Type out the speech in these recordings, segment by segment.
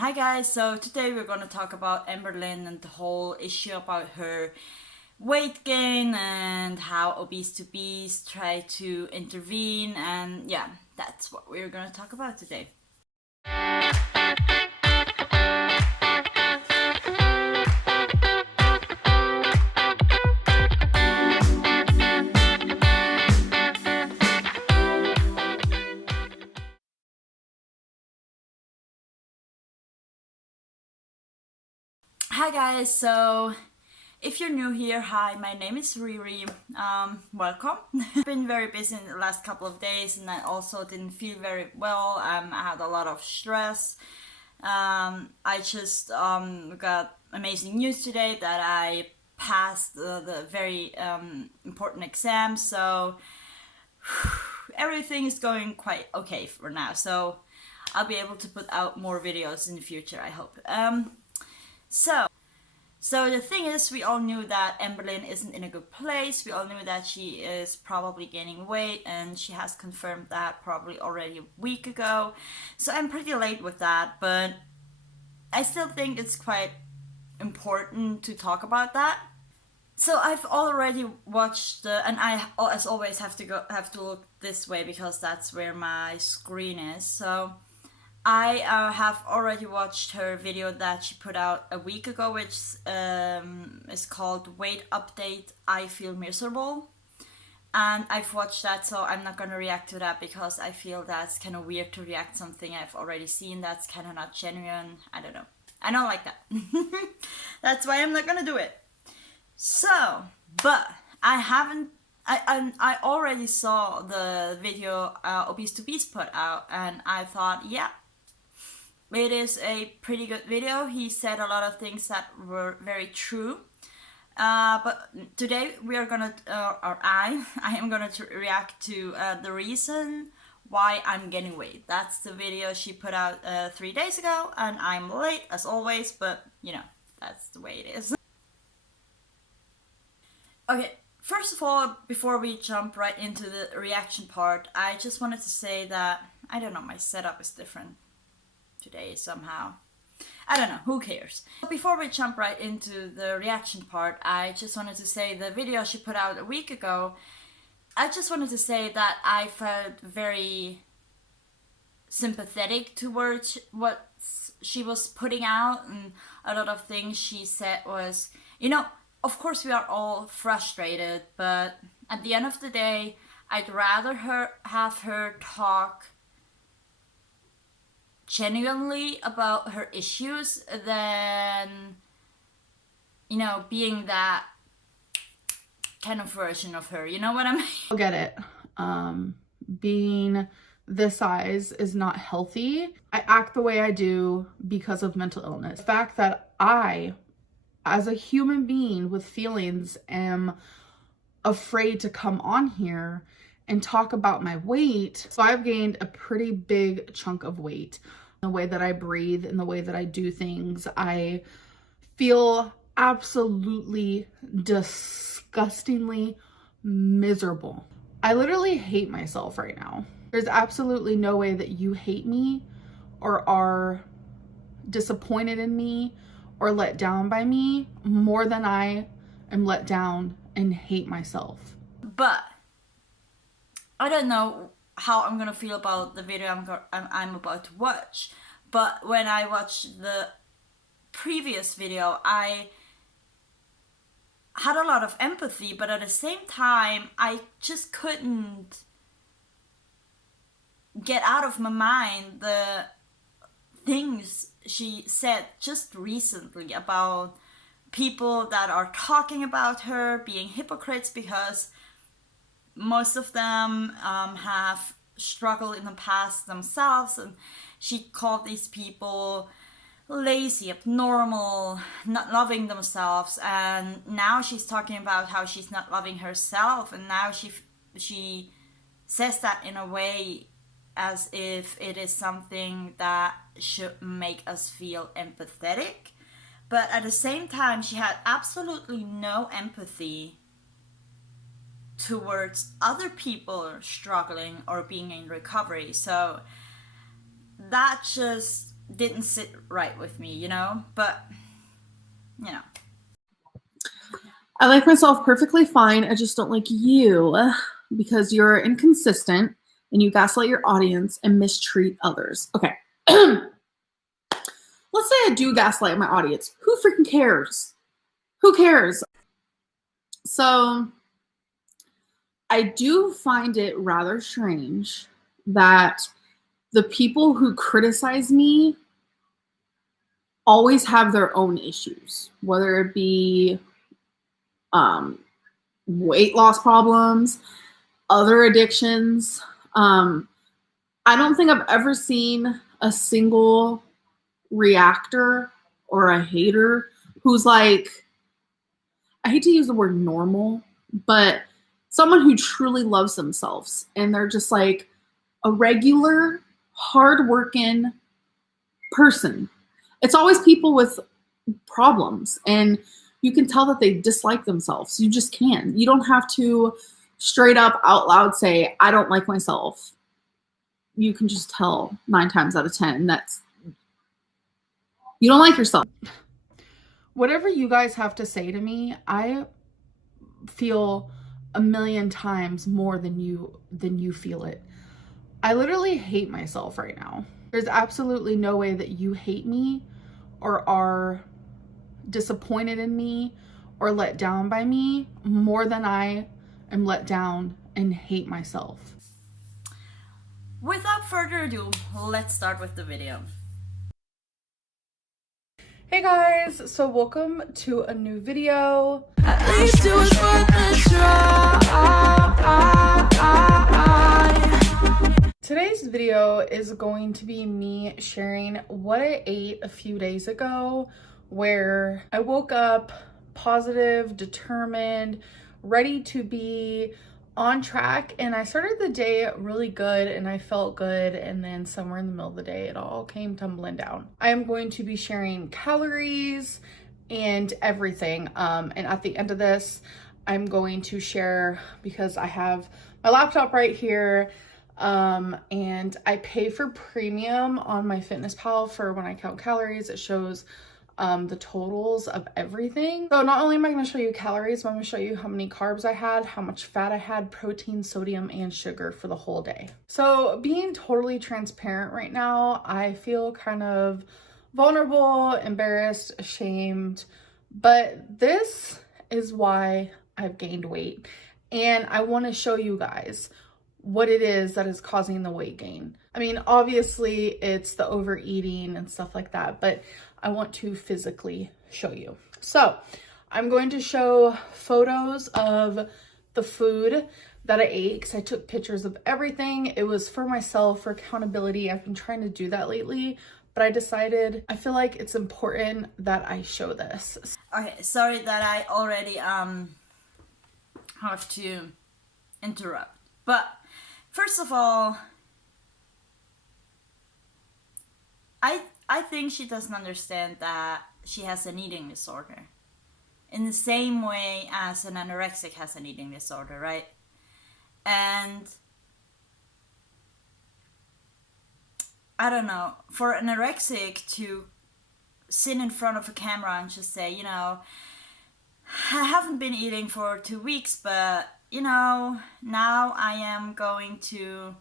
Hi guys, so today we're going to talk about Amberlynn and the whole issue about her weight gain and how ObeseToBeast try to intervene, and yeah, that's what we're going to talk about today. Hi guys, so if you're new here, hi, my name is Riri. Welcome. I've been very busy in the last couple of days and I also didn't feel very well. I had a lot of stress. I just got amazing news today that I passed the very important exam, so everything is going quite okay for now. So I'll be able to put out more videos in the future, I hope. So the thing is, we all knew that Amberlynn isn't in a good place. We all knew that she is probably gaining weight, and she has confirmed that probably already a week ago. So I'm pretty late with that, but I still think it's quite important to talk about that. So I've already watched and I, as always, have to look this way because that's where my screen is. So I have already watched her video that she put out a week ago, which is called Weight Update, I Feel Miserable. And I've watched that, so I'm not going to react to that because I feel that's kind of weird to react to something I've already seen. That's kind of not genuine. I don't know. I don't like that. That's why I'm not going to do it. So, but I haven't. I already saw the video ObeseToBeast put out, and I thought, yeah, it is a pretty good video. He said a lot of things that were very true. But today we are gonna, or I am gonna react to the reason why I'm gaining weight. That's the video she put out 3 days ago, and I'm late as always, but you know, that's the way it is. Okay, first of all, before we jump right into the reaction part, I just wanted to say that, I don't know, my setup is different today somehow. I don't know, who cares? Before we jump right into the reaction part, I just wanted to say the video she put out a week ago, I just wanted to say that I felt very sympathetic towards what she was putting out, and a lot of things she said was, you know, of course we are all frustrated, but at the end of the day, I'd rather have her talk genuinely about her issues than, you know, being that kind of version of her. You know what I mean? I get it. Being this size is not healthy. I act the way I do because of mental illness. The fact that I, as a human being with feelings, am afraid to come on here and talk about my weight. So I've gained a pretty big chunk of weight. The way that I breathe and the way that I do things, I feel absolutely disgustingly miserable. I literally hate myself right now. There's absolutely no way that you hate me or are disappointed in me or let down by me more than I am let down and hate myself. But I don't know how I'm gonna feel about the video I'm about to watch. But when I watched the previous video, I had a lot of empathy, but at the same time, I just couldn't get out of my mind the things she said just recently about people that are talking about her being hypocrites because most of them have struggled in the past themselves, and she called these people lazy, abnormal, not loving themselves, and now she's talking about how she's not loving herself, and now she says that in a way as if it is something that should make us feel empathetic, but at the same time she had absolutely no empathy towards other people struggling or being in recovery. So that just didn't sit right with me, you know? But, you know. I like myself perfectly fine. I just don't like you because you're inconsistent and you gaslight your audience and mistreat others. Okay. Let's say I do gaslight my audience. Who freaking cares? Who cares? So I do find it rather strange that the people who criticize me always have their own issues, whether it be weight loss problems, other addictions. I don't think I've ever seen a single reactor or a hater who's like, I hate to use the word normal, but someone who truly loves themselves and they're just like a regular, hardworking person. It's always people with problems, and you can tell that they dislike themselves. You just can. You don't have to straight up out loud say, I don't like myself. You can just tell 9 times out of 10 that's you don't like yourself. Whatever you guys have to say to me, I feel a million times more than you feel it. I literally hate myself right now. There's absolutely no way that you hate me or are disappointed in me or let down by me more than I am let down and hate myself. Without further ado, let's start with the video. Hey guys, so welcome to a new video. Today's video is going to be me sharing what I ate a few days ago, where I woke up positive, determined, ready to be on track, and I started the day really good and I felt good, and then somewhere in the middle of the day it all came tumbling down. I am going to be sharing calories and everything, and at the end of this I'm going to share, because I have my laptop right here, and I pay for premium on my MyFitnessPal for when I count calories. It shows the totals of everything. So not only am I going to show you calories, but I'm going to show you how many carbs I had, how much fat I had, protein, sodium, and sugar for the whole day. So being totally transparent right now, I feel kind of vulnerable, embarrassed, ashamed, but this is why I've gained weight. And I want to show you guys what it is that is causing the weight gain. I mean, obviously it's the overeating and stuff like that, but I want to physically show you. So I'm going to show photos of the food that I ate, because I took pictures of everything. It was for myself, for accountability. I've been trying to do that lately, but I decided I feel like it's important that I show this. Okay, sorry that I already have to interrupt. But first of all, I think she doesn't understand that she has an eating disorder. In the same way as an anorexic has an eating disorder, right? And I don't know, for an anorexic to sit in front of a camera and just say, you know, I haven't been eating for 2 weeks, but you know, now I am going to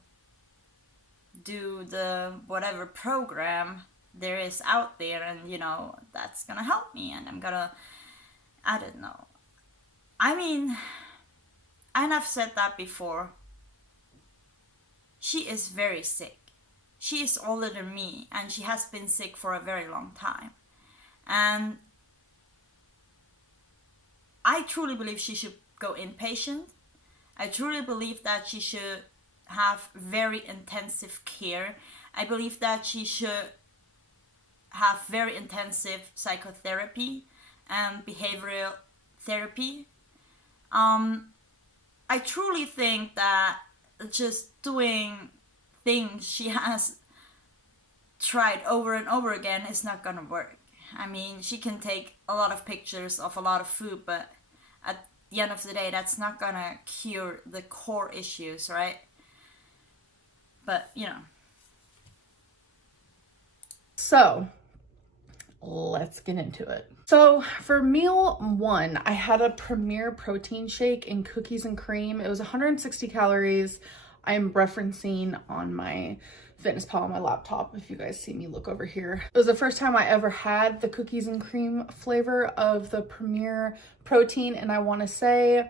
do the whatever program there is out there, and you know, that's gonna help me, and I'm gonna, I don't know. I mean, and I've said that before, she is very sick. She is older than me, and she has been sick for a very long time. And I truly believe she should go inpatient. I truly believe that she should have very intensive care. I believe that she should have very intensive psychotherapy and behavioral therapy. I truly think that just doing things she has tried over and over again is not gonna work. I mean, she can take a lot of pictures of a lot of food, but at the end of the day, that's not gonna cure the core issues, right? But, you know. So let's get into it. So for meal 1, I had a Premier protein shake and cookies and cream. It was 160 calories. I'm referencing on my FitnessPal on my laptop. If you guys see me look over here, it was the first time I ever had the cookies and cream flavor of the Premier protein. And I want to say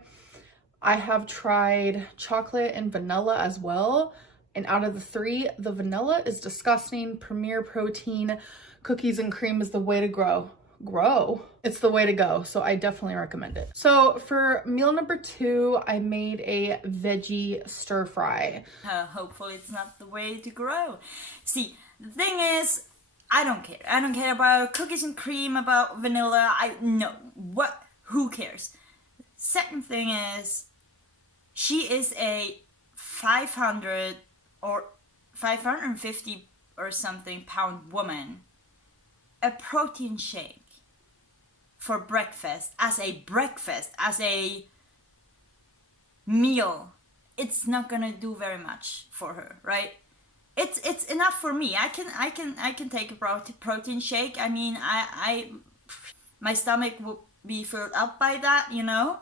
I have tried chocolate and vanilla as well. And out of the 3, the vanilla is disgusting. Premier protein, cookies and cream is the way to grow. It's the way to go. So I definitely recommend it. So for meal number 2, I made a veggie stir fry. Hopefully it's not the way to grow. See, the thing is, I don't care. I don't care about cookies and cream, about vanilla. Who cares? Second thing is, she is a 500 or 550 or something pound woman. A protein shake for breakfast, as a meal, it's not gonna do very much for her, right? It's enough for me. I can take a protein shake. I mean, my stomach will be filled up by that, you know.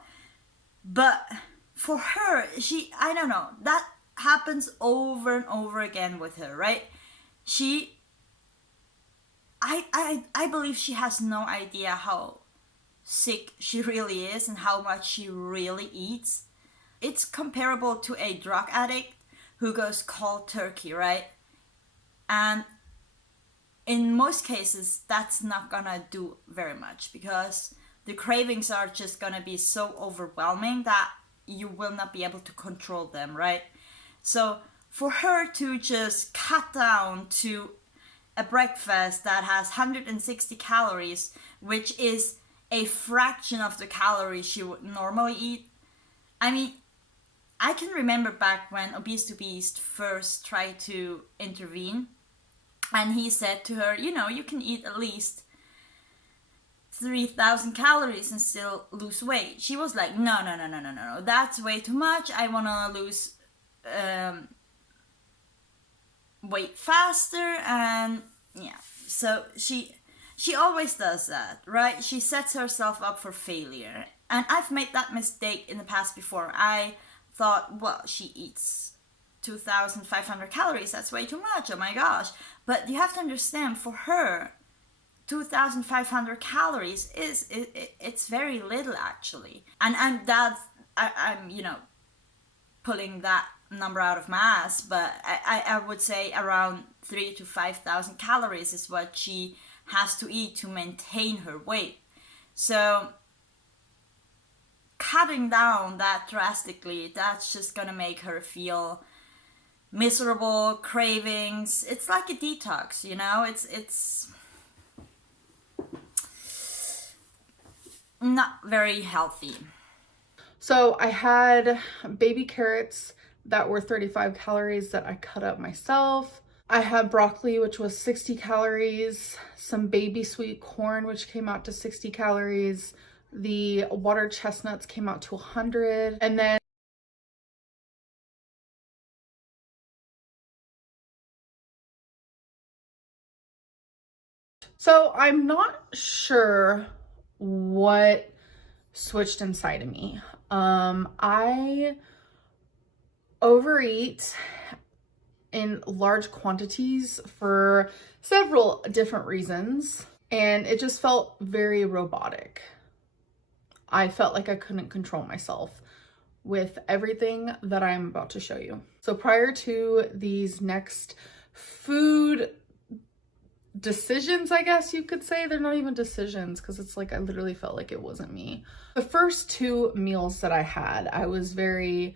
But for her, I don't know, that happens over and over again with her, right? I believe she has no idea how sick she really is and how much she really eats. It's comparable to a drug addict who goes cold turkey, right? And in most cases, that's not gonna do very much because the cravings are just gonna be so overwhelming that you will not be able to control them, right? So for her to just cut down to a breakfast that has 160 calories, which is a fraction of the calories she would normally eat. I mean, I can remember back when ObeseToBeast first tried to intervene, and he said to her, you know, you can eat at least 3,000 calories and still lose weight. She was like, no, that's way too much. I want to lose weight faster. And yeah, so she always does that, right? She sets herself up for failure. And I've made that mistake in the past before. I thought, well, she eats 2,500 calories. That's way too much. Oh my gosh. But you have to understand, for her, 2,500 calories it's very little actually. And I'm pulling that number out of my ass, but I would say around 3,000 to 5,000 calories is what she has to eat to maintain her weight. So cutting down that drastically, that's just gonna make her feel miserable, cravings. It's like a detox, you know. It's not very healthy. So I had baby carrots that were 35 calories that I cut up myself. I had broccoli, which was 60 calories, some baby sweet corn, which came out to 60 calories. The water chestnuts came out to 100. And then so I'm not sure what switched inside of me. I overeat in large quantities for several different reasons, and it just felt very robotic. I felt like I couldn't control myself with everything that I'm about to show you. So prior to these next food decisions, I guess you could say, they're not even decisions because it's like I literally felt like it wasn't me. The first 2 meals that I had, I was very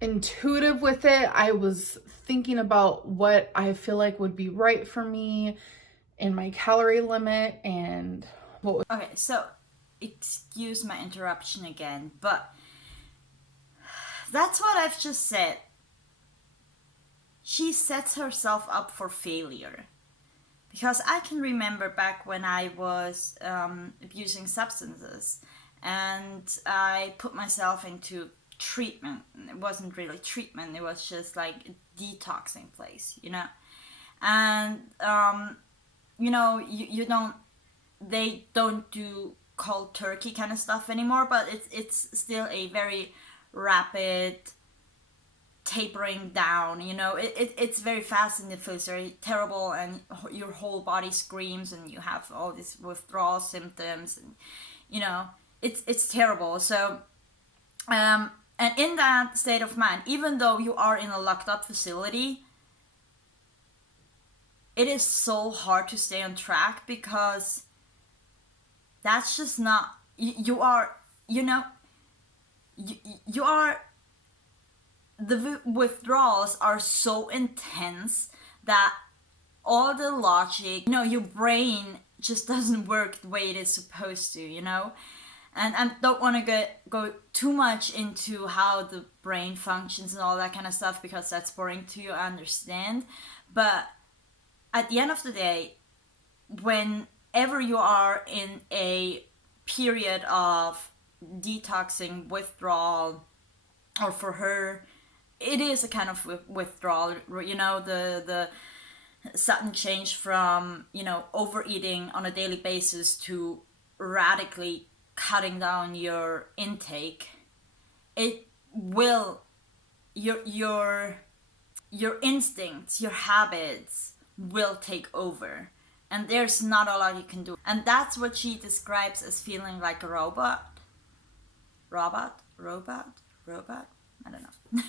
intuitive with it. I was thinking about what I feel like would be right for me and my calorie limit and what was... Okay, so excuse my interruption again, but that's what I've just said. She sets herself up for failure. Because I can remember back when I was abusing substances and I put myself into treatment. It wasn't really treatment, it was just like a detoxing place, you know. And you know, you don't, they don't do cold turkey kind of stuff anymore, but it's still a very rapid tapering down, you know. It's very fast and it feels very terrible, and your whole body screams, and you have all these withdrawal symptoms, and you know, it's terrible. So and in that state of mind, even though you are in a locked up facility, it is so hard to stay on track, because that's just not, you are, you know, you are, the withdrawals are so intense that all the logic, you know, your brain just doesn't work the way it is supposed to, you know. And I don't want to go too much into how the brain functions and all that kind of stuff, because that's boring to you, I understand. But at the end of the day, whenever you are in a period of detoxing, withdrawal, or for her, it is a kind of withdrawal, you know, the sudden change from, you know, overeating on a daily basis to radically cutting down your intake. It will, your instincts, your habits will take over, and there's not a lot you can do. And that's what she describes as feeling like a robot. I don't know.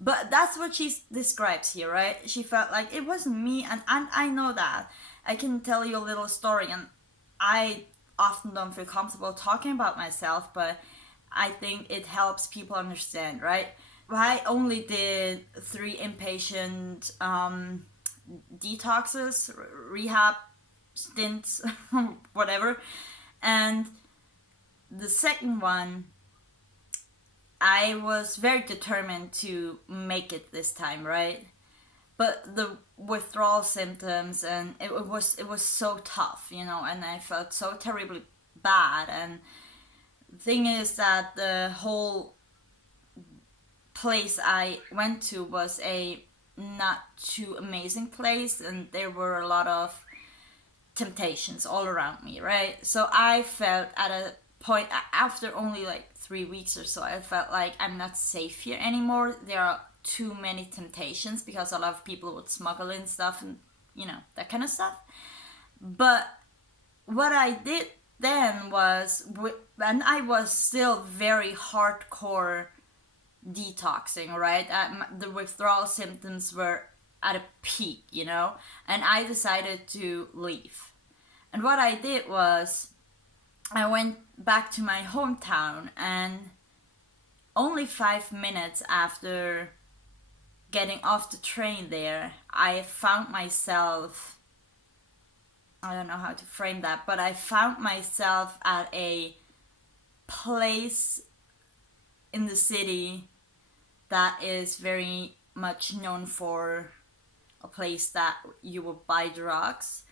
But that's what she describes here, right? She felt like it wasn't me, and I know that. I can tell you a little story, and I often don't feel comfortable talking about myself, but I think it helps people understand, right? I only did 3 inpatient detoxes, rehab stints, whatever, and the second one, I was very determined to make it this time, right? But the withdrawal symptoms, and it was so tough, you know, and I felt so terribly bad. And the thing is that the whole place I went to was a not too amazing place, and there were a lot of temptations all around me, right? So I felt at a point, after only like 3 weeks or so, I felt like I'm not safe here anymore. There are too many temptations, because a lot of people would smuggle in stuff and, you know, that kind of stuff. But what I did then was, and I was still very hardcore detoxing, right? The withdrawal symptoms were at a peak, you know, and I decided to leave. And what I did was, I went back to my hometown, and only 5 minutes after getting off the train there, I found myself, I don't know how to frame that, but I found myself at a place in the city that is very much known for a place that you will buy drugs.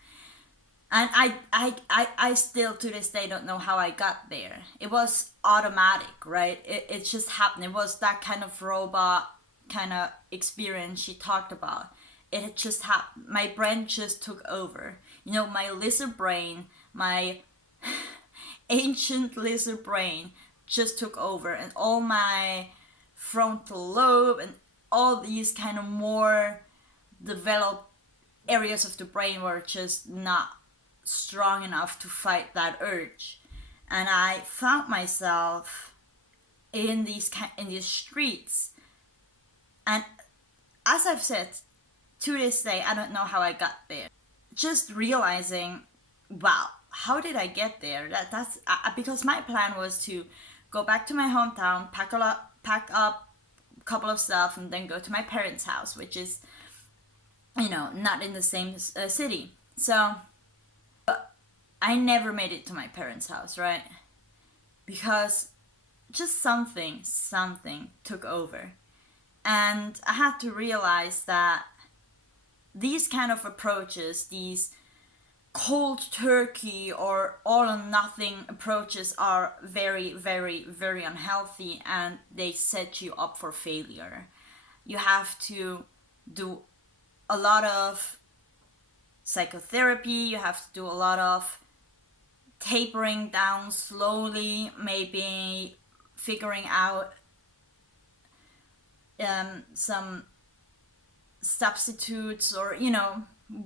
And I still to this day don't know how I got there. It was automatic, right? It just happened. It was that kind of robot kind of experience she talked about. It had just happened. My brain just took over. You know, my lizard brain, my ancient lizard brain just took over, and all my frontal lobe and all these kind of more developed areas of the brain were just not strong enough to fight that urge. And I found myself in these streets, and as I've said, to this day I don't know how I got there. Just realizing, wow, how did I get there? That's because my plan was to go back to my hometown, pack up a couple of stuff, and then go to my parents' house, which is, you know, not in the same city. So I never made it to my parents' house, right? Because just something took over. And I had to realize that these kind of approaches, these cold turkey or all or nothing approaches, are very, very, very unhealthy, and they set you up for failure. You have to do a lot of psychotherapy, you have to do a lot of tapering down slowly, maybe figuring out some substitutes, or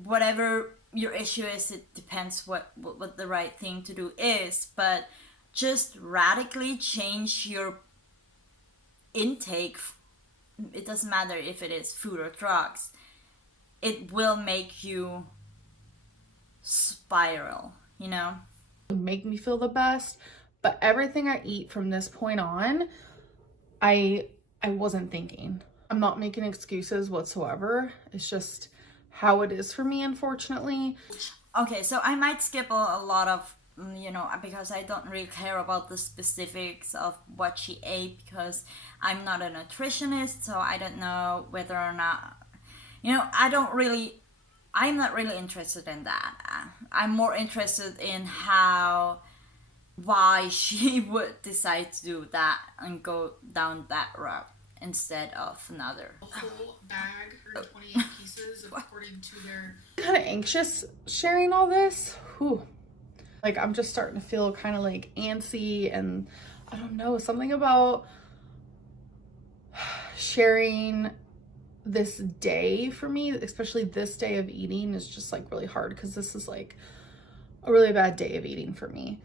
whatever your issue is. It depends what the right thing to do is, but just radically change your intake. It doesn't matter if it is food or drugs, it will make you spiral, Make me feel the best. But everything I eat from this point on, I wasn't thinking. I'm not making excuses whatsoever. It's just how it is for me, unfortunately. Okay, so I might skip a lot of, because I don't really care about the specifics of what she ate, because I'm not a nutritionist, so I don't know whether or not, I'm not really interested in that. I'm more interested in why she would decide to do that and go down that route instead of another. A whole bag, 128 pieces according to their... I'm kind of anxious sharing all this. Whew. Like, I'm just starting to feel kind of like antsy, and I don't know, something about sharing this day for me, especially this day of eating, is just like really hard, because this is like a really bad day of eating for me.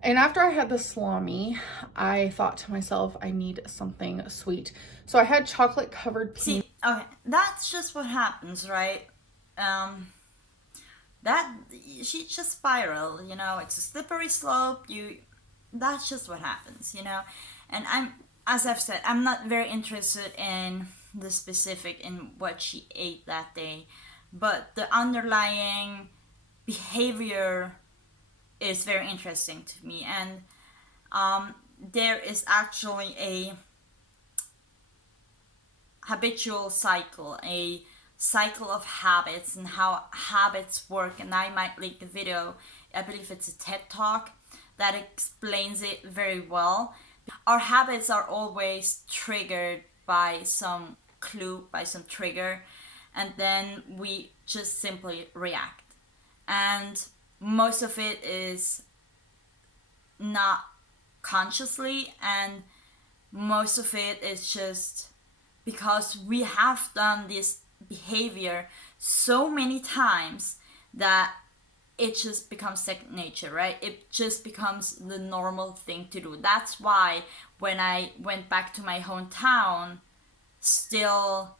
And after I had the salami, I thought to myself, I need something sweet. So I had chocolate covered peanuts. See, okay, that's just what happens, right? That she just spiral, it's a slippery slope. That's just what happens, And as I've said, I'm not very interested in the specific in what she ate that day, but the underlying behavior is very interesting to me. And there is actually a habitual cycle, a cycle of habits, and how habits work. And I might link a video, I believe it's a Tedx-Talk, that explains it very well. Our habits are always triggered by some clue, by some trigger, and then we just simply react. And most of it is not consciously, and most of it is just because we have done this behavior so many times that it just becomes second nature, right? It just becomes the normal thing to do. That's why when I went back to my hometown, still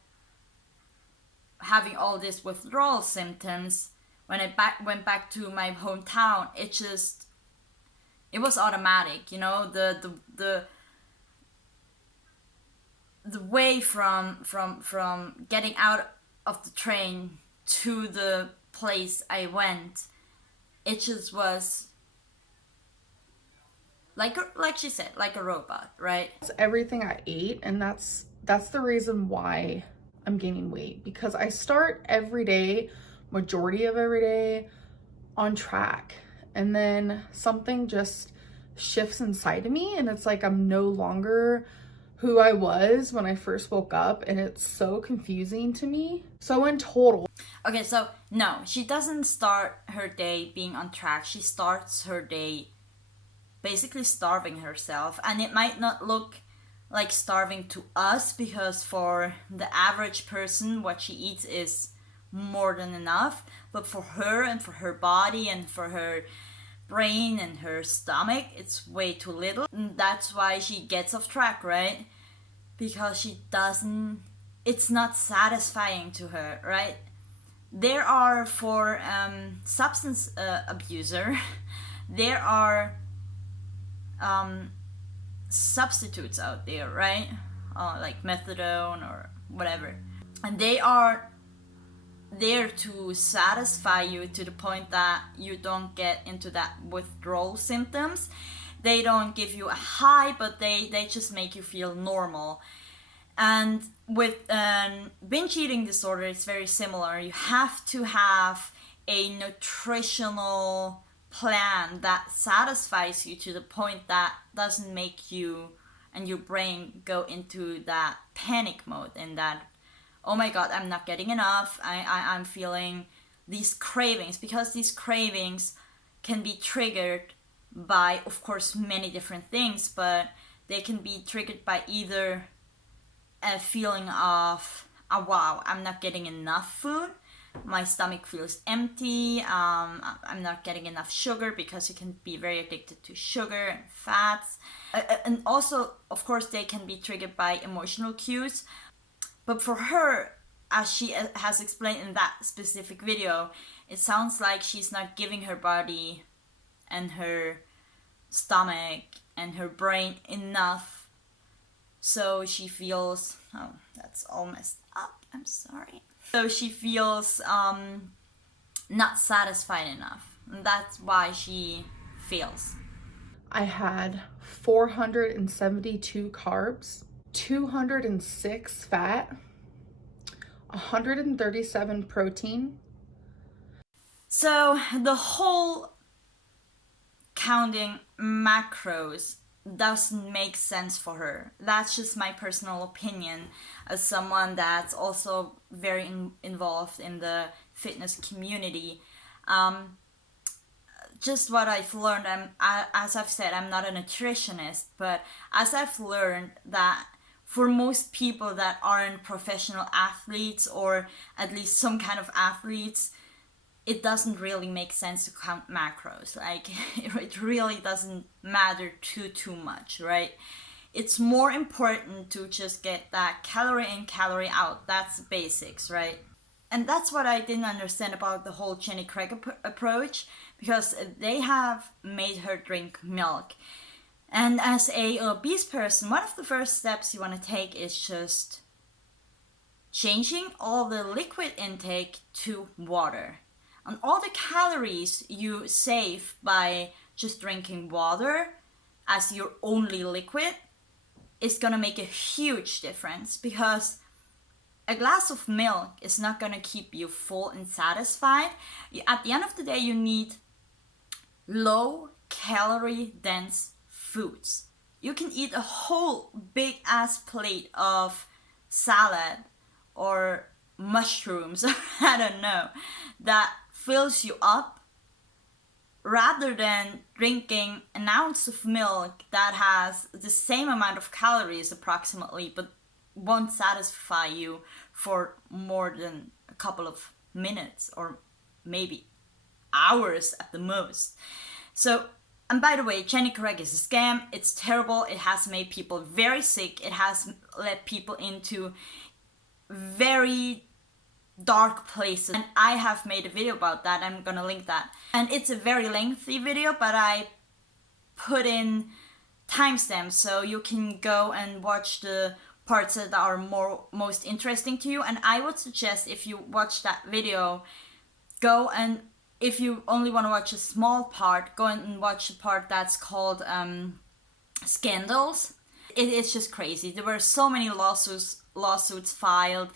having all these withdrawal symptoms, when I went back to my hometown, it was automatic, the way from getting out of the train to the place I went, it just was like she said, like a robot, right? That's everything I ate, and that's the reason why I'm gaining weight, because I start every day, majority of every day, on track, and then something just shifts inside of me, and it's like I'm no longer who I was when I first woke up, and it's so confusing to me. So in total, okay, so no, she doesn't start her day being on track. She starts her day basically starving herself, and it might not look like starving to us, because for the average person what she eats is more than enough, but for her and for her body and for her brain and her stomach, it's way too little. And that's why she gets off track, right? Because it's not satisfying to her, right? There are, for substance abuser, there are substitutes out there, right? Like methadone or whatever, and they are there to satisfy you to the point that you don't get into that withdrawal symptoms. They don't give you a high, but they just make you feel normal. And with binge eating disorder, it's very similar. You have to have a nutritional plan that satisfies you to the point that doesn't make you and your brain go into that panic mode, and that, oh my god, I'm not getting enough, I'm feeling these cravings, because these cravings can be triggered by, of course, many different things, but they can be triggered by either a feeling of, oh wow, I'm not getting enough food, my stomach feels empty, I'm not getting enough sugar, because you can be very addicted to sugar and fats. And also, of course, they can be triggered by emotional cues. But for her, as she has explained in that specific video, it sounds like she's not giving her body and her stomach and her brain enough. So she feels, oh, that's all messed up, I'm sorry. So she feels not satisfied enough. And that's why she fails. I had 472 carbs, 206 fat, 137 protein. So the whole counting macros doesn't make sense for her. That's just my personal opinion as someone that's also very involved in the fitness community. Just what I've learned, as I've said, I'm not a nutritionist, but as I've learned that for most people that aren't professional athletes, or at least some kind of athletes, it doesn't really make sense to count macros. Like, it really doesn't matter too much, right? It's more important to just get that calorie in, calorie out. That's the basics, right? And that's what I didn't understand about the whole Jenny Craig approach, because they have made her drink milk. And as a obese person, one of the first steps you want to take is just changing all the liquid intake to water. And all the calories you save by just drinking water as your only liquid is going to make a huge difference, because a glass of milk is not going to keep you full and satisfied. At the end of the day, you need low calorie dense foods. You can eat a whole big ass plate of salad or mushrooms, or I don't know, that fills you up, rather than drinking an ounce of milk that has the same amount of calories approximately, but won't satisfy you for more than a couple of minutes or maybe hours at the most. So, and by the way, Jenny Craig is a scam. It's terrible. It has made people very sick. It has led people into very dark places. And I have made a video about that. I'm gonna link that. And it's a very lengthy video, but I put in timestamps so you can go and watch the parts that are most interesting to you. And I would suggest, if you watch that video, go and, if you only want to watch a small part, go and watch the part that's called Scandals. It's just crazy. There were so many lawsuits filed.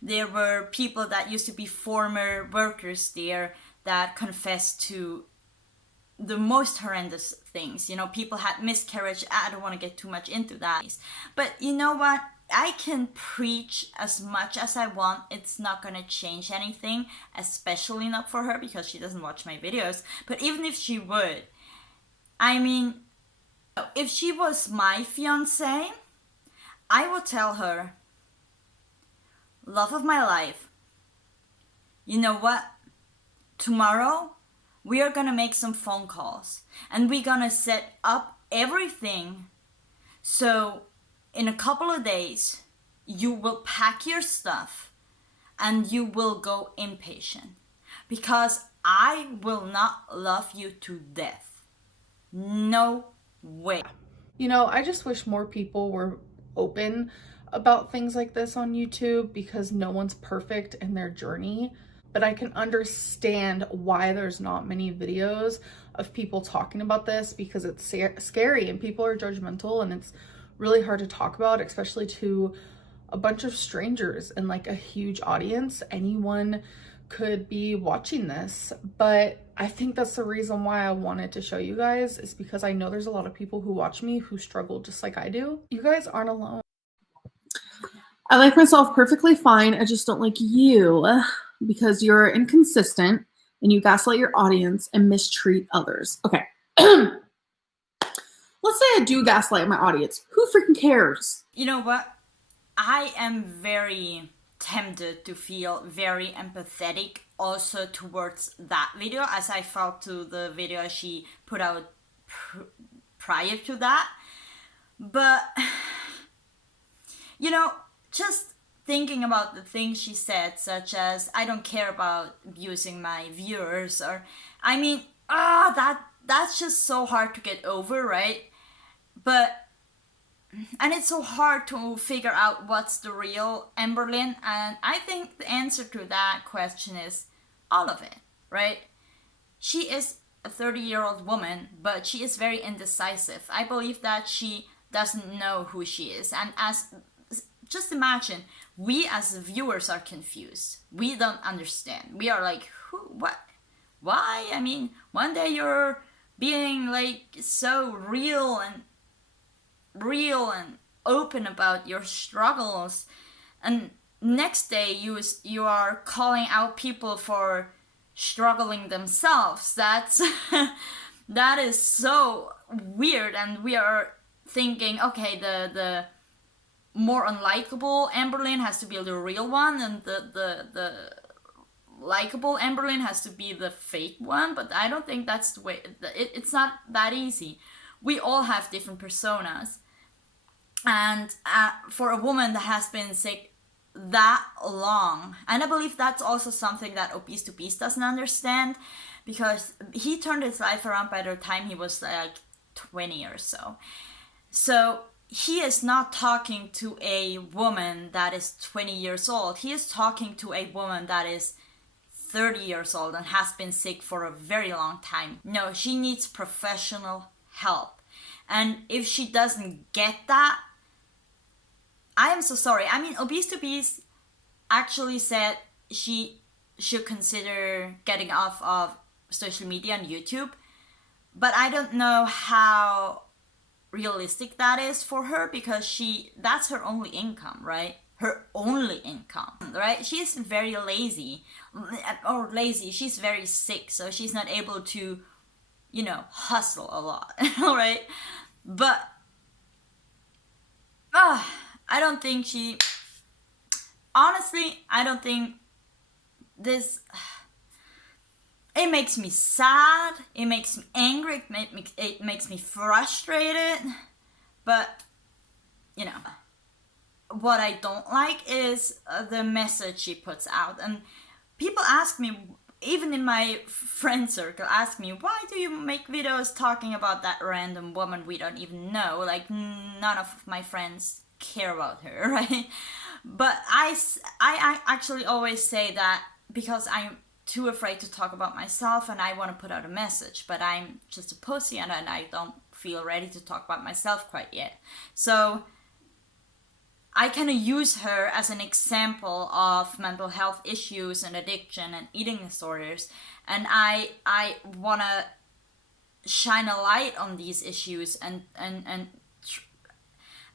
There were people that used to be former workers there that confessed to the most horrendous things. You know, people had miscarriage. I don't want to get too much into that. But you know what? I can preach as much as I want. It's not gonna change anything, especially not for her, because she doesn't watch my videos. But even if she would, I mean, if she was my fiance, I would tell her, love of my life, you know what? Tomorrow, we are gonna make some phone calls, and we're gonna set up everything so in a couple of days, you will pack your stuff and you will go inpatient, because I will not love you to death. No way. You know, I just wish more people were open about things like this on YouTube, because no one's perfect in their journey. But I can understand why there's not many videos of people talking about this, because it's scary and people are judgmental, and it's really hard to talk about, especially to a bunch of strangers and like a huge audience. Anyone could be watching this. But I think that's the reason why I wanted to show you guys, is because I know there's a lot of people who watch me who struggle just like I do. You guys aren't alone. I like myself perfectly fine. I just don't like you. because you're inconsistent and you gaslight your audience and mistreat others. Okay. Let's say I do gaslight my audience. Who freaking cares? You know what? I am very tempted to feel very empathetic also towards that video, as I felt to the video she put out prior to that. But, you know, just thinking about the things she said, such as, I don't care about abusing my viewers, or, I mean, that's just so hard to get over, right? And it's so hard to figure out what's the real Amberlynn, and I think the answer to that question is all of it, right? She is a 30-year-old woman, but she is very indecisive. I believe that she doesn't know who she is, and just imagine, we as viewers are confused. We don't understand. We are like, who, what, why? I mean, one day you're being like so real and open about your struggles, and next day you are calling out people for struggling themselves. That is so weird, and we are thinking, okay, the more unlikable Amberlynn has to be the real one, and the likable Amberlynn has to be the fake one. But I don't think that's the way. It's not that easy. We all have different personas. And for a woman that has been sick that long, and I believe that's also something that ObeseToBeast doesn't understand, because he turned his life around by the time he was like 20 or so. So he is not talking to a woman that is 20 years old. He is talking to a woman that is 30 years old and has been sick for a very long time. No, she needs professional help. And if she doesn't get that, I am so sorry. I mean, ObeseToBeast actually said she should consider getting off of social media and YouTube, but I don't know how realistic that is for her, because that's her only income, right? Her only income, right? She's very lazy, she's very sick, so she's not able to, hustle a lot, right? But I don't think I don't think this, it makes me sad, it makes me angry, it makes me frustrated, but, what I don't like is the message she puts out. And people ask me, even in my friend circle, ask me, why do you make videos talking about that random woman we don't even know? Like, none of my friends care about her, right? But I actually always say that because I'm too afraid to talk about myself and I want to put out a message, but I'm just a pussy and I don't feel ready to talk about myself quite yet. So I kind of use her as an example of mental health issues and addiction and eating disorders, and I want to shine a light on these issues, and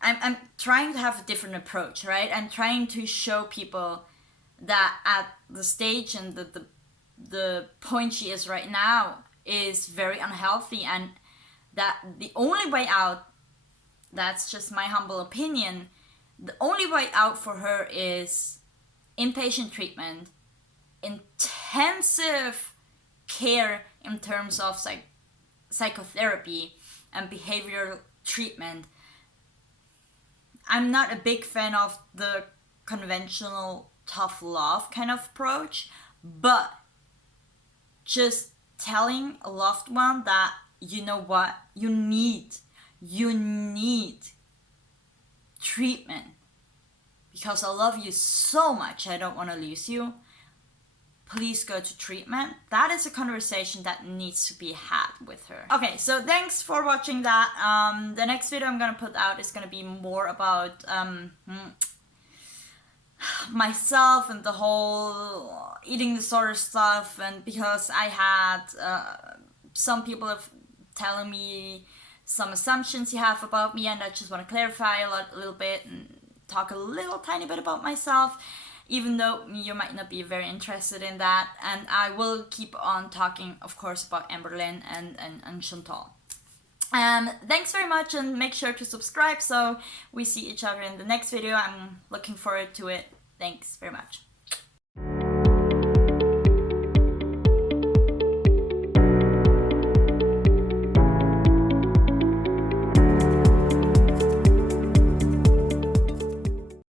I'm trying to have a different approach, right? I'm trying to show people that at the stage and the point she is right now is very unhealthy, and that the only way out, that's just my humble opinion, the only way out for her is inpatient treatment, intensive care in terms of psychotherapy and behavioral treatment. I'm not a big fan of the conventional tough love kind of approach, but just telling a loved one that, you know what, you need treatment because I love you so much, I don't want to lose you, please go to treatment. That is a conversation that needs to be had with her. Okay, so thanks for watching that. The next video I'm gonna put out is gonna be more about myself and the whole eating disorder stuff, and because I had some people have telling me some assumptions you have about me, and I just want to clarify a little bit and talk a little tiny bit about myself. even though you might not be very interested in that. And I will keep on talking, of course, about Amberlynn and Chantal. Thanks very much, and make sure to subscribe so we see each other in the next video. I'm looking forward to it. Thanks very much.